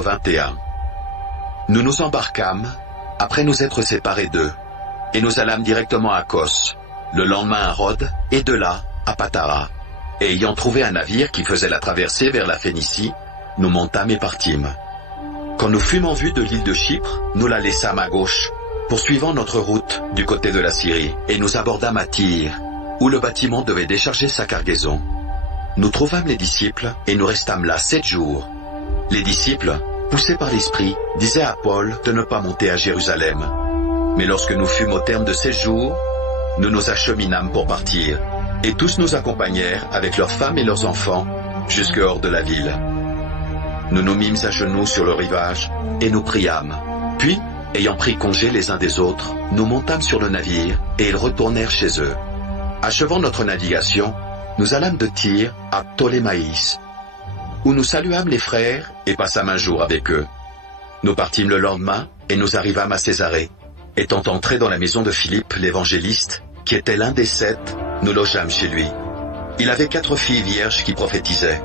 chapitre 21. Nous nous embarquâmes, après nous être séparés d'eux, et nous allâmes directement à Kos, le lendemain à Rhodes, et de là à Patara. Et ayant trouvé un navire qui faisait la traversée vers la Phénicie, nous montâmes et partîmes. Quand nous fûmes en vue de l'île de Chypre, nous la laissâmes à gauche, poursuivant notre route du côté de la Syrie, et nous abordâmes à Tyr, où le bâtiment devait décharger sa cargaison. Nous trouvâmes les disciples, et nous restâmes là 7 jours. Les disciples, poussés par l'Esprit, disaient à Paul de ne pas monter à Jérusalem. Mais lorsque nous fûmes au terme de 16 jours, nous nous acheminâmes pour partir, et tous nous accompagnèrent avec leurs femmes et leurs enfants jusque hors de la ville. Nous nous mîmes à genoux sur le rivage, et nous priâmes. Puis, ayant pris congé les uns des autres, nous montâmes sur le navire, et ils retournèrent chez eux. Achevant notre navigation, nous allâmes de Tyr à Ptolémaïs, où nous saluâmes les frères et passâmes un jour avec eux. Nous partîmes le lendemain, et nous arrivâmes à Césarée. Étant entrés dans la maison de Philippe, l'évangéliste, qui était l'un des 7, nous logeâmes chez lui. Il avait 4 filles vierges qui prophétisaient.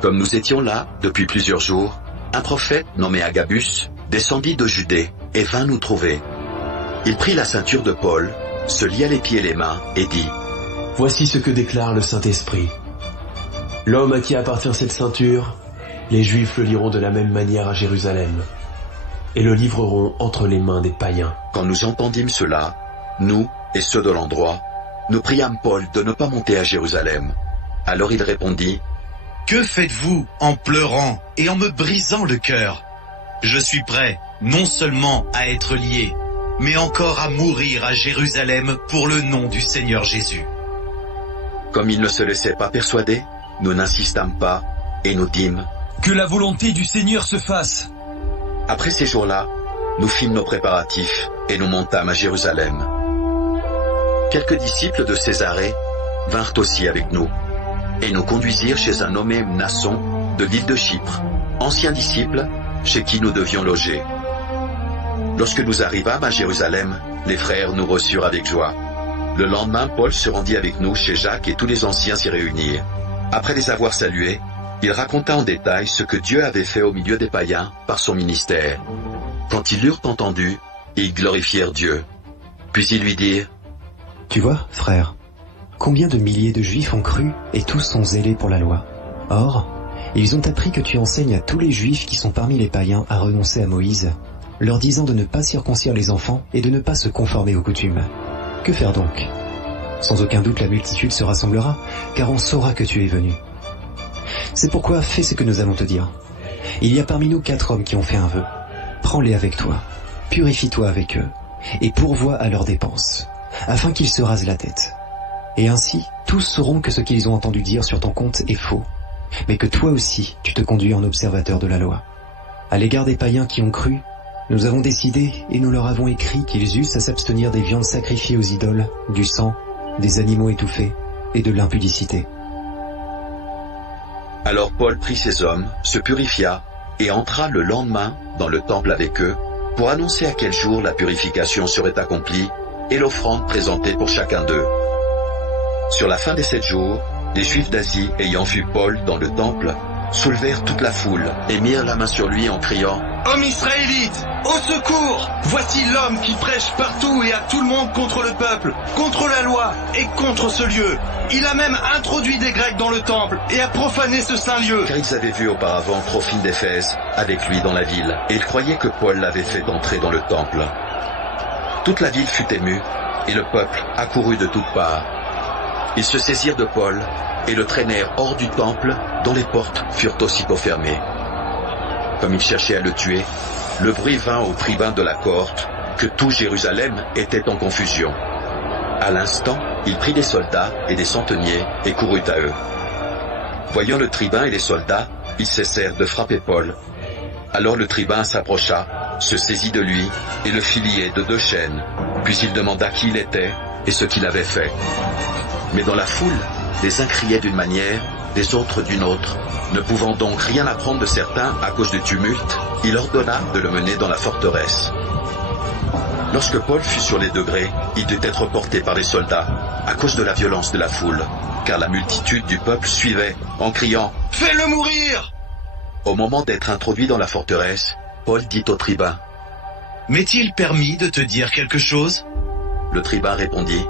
Comme nous étions là depuis plusieurs jours, un prophète nommé Agabus descendit de Judée et vint nous trouver. Il prit la ceinture de Paul, se lia les pieds et les mains et dit : Voici ce que déclare le Saint-Esprit. L'homme à qui appartient cette ceinture, les Juifs le liront de la même manière à Jérusalem, et le livreront entre les mains des païens. Quand nous entendîmes cela, nous et ceux de l'endroit, nous priâmes Paul de ne pas monter à Jérusalem. Alors il répondit : Que faites-vous en pleurant et en me brisant le cœur ? Je suis prêt non seulement à être lié, mais encore à mourir à Jérusalem pour le nom du Seigneur Jésus. Comme il ne se laissait pas persuader, nous n'insistâmes pas et nous dîmes : Que la volonté du Seigneur se fasse. Après ces jours-là, nous fîmes nos préparatifs et nous montâmes à Jérusalem. Quelques disciples de Césarée vinrent aussi avec nous, et nous conduisirent chez un nommé Mnasson de l'île de Chypre, ancien disciple chez qui nous devions loger. Lorsque nous arrivâmes à Jérusalem, les frères nous reçurent avec joie. Le lendemain, Paul se rendit avec nous chez Jacques et tous les anciens s'y réunirent. Après les avoir salués, il raconta en détail ce que Dieu avait fait au milieu des païens par son ministère. Quand ils l'eurent entendu, ils glorifièrent Dieu. Puis ils lui dirent : Tu vois, frère, combien de milliers de Juifs ont cru et tous sont zélés pour la loi. Or, ils ont appris que tu enseignes à tous les Juifs qui sont parmi les païens à renoncer à Moïse, leur disant de ne pas circoncire les enfants et de ne pas se conformer aux coutumes. Que faire donc ? Sans aucun doute la multitude se rassemblera, car on saura que tu es venu. C'est pourquoi fais ce que nous allons te dire. Il y a parmi nous 4 hommes qui ont fait un vœu. Prends-les avec toi, purifie-toi avec eux, et pourvois à leurs dépenses, afin qu'ils se rasent la tête. Et ainsi, tous sauront que ce qu'ils ont entendu dire sur ton compte est faux, mais que toi aussi, tu te conduis en observateur de la loi. À l'égard des païens qui ont cru, nous avons décidé et nous leur avons écrit qu'ils eussent à s'abstenir des viandes sacrifiées aux idoles, du sang, des animaux étouffés et de l'impudicité. Alors Paul prit ses hommes, se purifia et entra le lendemain dans le temple avec eux pour annoncer à quel jour la purification serait accomplie et l'offrande présentée pour chacun d'eux. Sur la fin des 7 jours, les Juifs d'Asie, ayant vu Paul dans le temple, soulevèrent toute la foule et mirent la main sur lui en criant : Hommes israélites, au secours! Voici l'homme qui prêche partout et à tout le monde contre le peuple, contre la loi et contre ce lieu. Il a même introduit des Grecs dans le temple et a profané ce saint lieu. Car ils avaient vu auparavant Trophime d'Éphèse avec lui dans la ville, et ils croyaient que Paul l'avait fait entrer dans le temple. Toute la ville fut émue, et le peuple accourut de toutes parts. Ils se saisirent de Paul et le traînèrent hors du temple, dont les portes furent aussitôt fermées. Comme ils cherchaient à le tuer, le bruit vint au tribun de la cohorte que tout Jérusalem était en confusion. À l'instant, il prit des soldats et des centeniers et courut à eux. Voyant le tribun et les soldats, ils cessèrent de frapper Paul. Alors le tribun s'approcha, se saisit de lui et le fit lier de 2 chaînes. Puis il demanda qui il était et ce qu'il avait fait. Mais dans la foule, les uns criaient d'une manière, les autres d'une autre. Ne pouvant donc rien apprendre de certains à cause du tumulte, il ordonna de le mener dans la forteresse. Lorsque Paul fut sur les degrés, il dut être porté par les soldats, à cause de la violence de la foule, car la multitude du peuple suivait, en criant « Fais-le mourir !» Au moment d'être introduit dans la forteresse, Paul dit au tribun. M'est-il permis de te dire quelque chose? Le tribun répondit.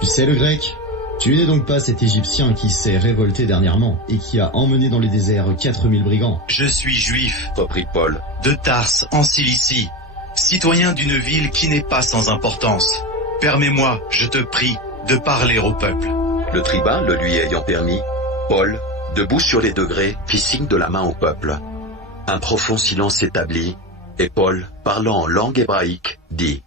Tu sais le grec? Tu n'es donc pas cet Égyptien qui s'est révolté dernièrement et qui a emmené dans les déserts 4000 brigands? Je suis juif, Reprit Paul. de Tarse, en Cilicie, citoyen d'une ville qui n'est pas sans importance. Permets-moi, je te prie, de parler au peuple. Le tribun, le lui ayant permis, Paul, debout sur les degrés, fit signe de la main au peuple. Un profond silence s'établit, et Paul, parlant en langue hébraïque, dit